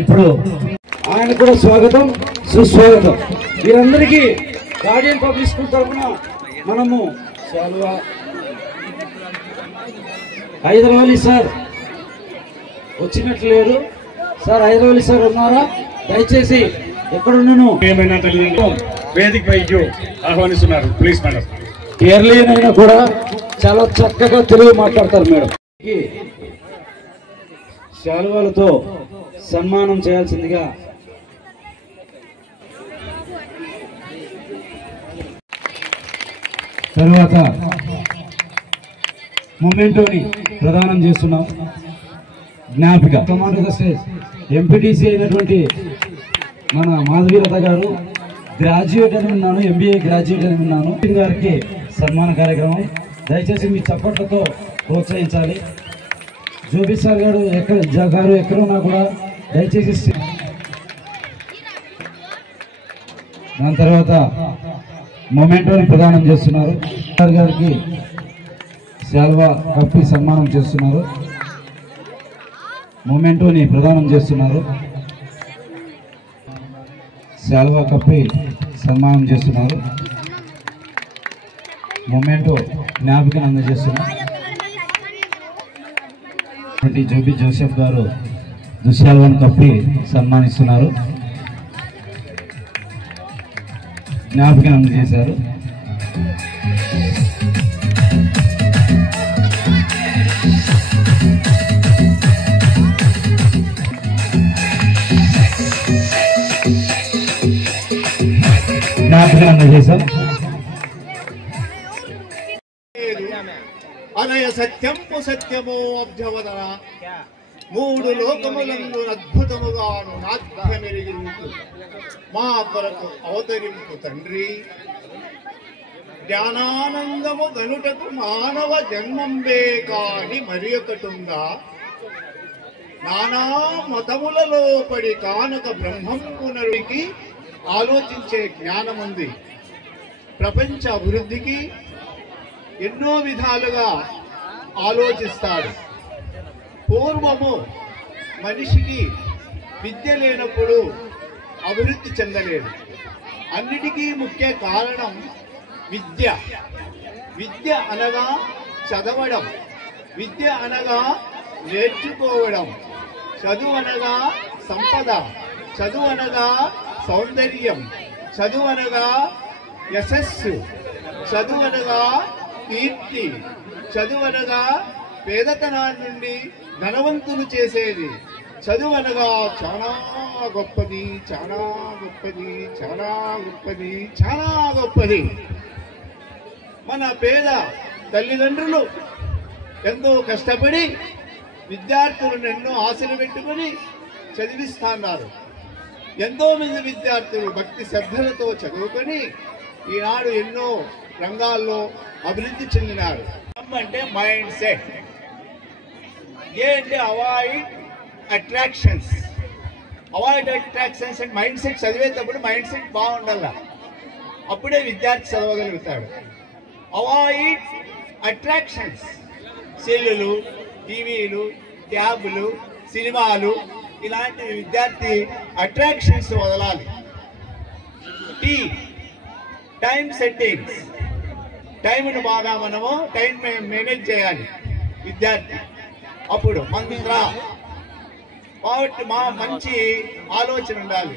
ఇప్పుడు ఆయన కూడా స్వాగతం సుస్వాగతం. వీరందరికీ గార్డియన్ పబ్లిక్ స్కూల్ తరఫున మనము శాలువా. హైదరాబాద్ సార్ వచ్చినట్లు లేరు సార్. హైదరాబాద్ సార్ ఉన్నారా? దయచేసి ఎక్కడున్నాను ఏమైనా తల్లిదండ్రులు వేదిక పైకి ఆహ్వానిస్తున్నారు. Please madam. కేరళీయన్ అయినా కూడా చాలా చక్కగా తెలుగు మాట్లాడతారు మేడం. శాలువాలతో సన్మానం చేయాల్సిందిగా తర్వాత మొమెంటోని ప్రదానం చేస్తున్నాం. జ్ఞాపిక కమాండర్ స్టేజ్ ఎంపీటీసీ అయినటువంటి మన మాధవీలత గారు గ్రాడ్యుయేట్ అని విన్నాను, ఎంబీఏ గ్రాడ్యుయేట్ అని విన్నాను. గారికి సన్మాన కార్యక్రమం. దయచేసి మీ చప్పట్లతో ప్రోత్సహించాలి. జోబీ సార్ గారు ఎక్కడున్నా కూడా దయచేసి. దాని తర్వాత మొమెంటోని ప్రదానం చేస్తున్నారు. సార్ గారికి శాల్వా కప్పి సన్మానం చేస్తున్నారు. మొమెంటోని ప్రదానం చేస్తున్నారు. శాల్వా కప్పి సన్మానం చేస్తున్నారు. మొమెంటో జ్ఞాపికను అందజేస్తున్నారు. జోబీ జోసెఫ్ గారు దుశ్శాల్వాను కప్పి సన్మానిస్తున్నారు. జ్ఞాపికను అందజేశారు. జ్ఞాపికను అందజేశారు. అనయ సత్యంపు సత్యమో అభ్యవదన మూడు లోకములందు అద్భుతముగాను నాట్యమెరిగింపు మా కొరకు అవతరింపు తండ్రి. జ్ఞానానందము గనుటకు మానవ జన్మంబే కాని మరి ఒకటుందా? నానా మతములలో పడి కానక బ్రహ్మంపునరుడికి ఆలోచించే జ్ఞానముంది. ప్రపంచ అభివృద్ధికి ఎన్నో విధాలుగా ఆలోచిస్తాడు. పూర్వము మనిషికి విద్య లేనప్పుడు అభివృద్ధి చెందలేదు. అన్నిటికీ ముఖ్య కారణం విద్య. విద్య అనగా చదవడం, విద్య అనగా నేర్చుకోవడం, చదువు అనగా సంపద, చదువు అనగా సౌందర్యం, చదువు అనగా యశస్సు, చదువు అనగా కీర్తి, చదువు అనగా పేదతనాన్ని నుండి ధనవంతులు చేసేది. చదువు అనగా చాలా గొప్పది, చాలా గొప్పది, చాలా గొప్పది, చాలా గొప్పది. మన పేద తల్లిదండ్రులు ఎంతో కష్టపడి విద్యార్థులను ఎన్నో ఆశలు పెట్టుకుని చదివిస్తున్నారు. ఎంతో మంది విద్యార్థులు భక్తి శ్రద్ధలతో చదువుకొని ఈనాడు ఎన్నో రంగాల్లో అభివృద్ధి చెందినారు. అంటే మైండ్ సెట్. ఏ అంటే avoid attractions. Avoid attractions and mindset. చదివేటప్పుడు మైండ్ సెట్ బాగుండాల, అప్పుడే విద్యార్థి చదవగలుగుతాడు. Avoid attractions. సెల్లులు, టీవీలు, ట్యాబులు, సినిమాలు ఇలాంటి విద్యార్థి అట్రాక్షన్స్ వదలాలి. Time settings. టైంను బాగా మనము టైం మేనేజ్ చేయాలి విద్యార్థి. అప్పుడు మంత్ర కాబట్టి మా మంచి ఆలోచన ఉండాలి.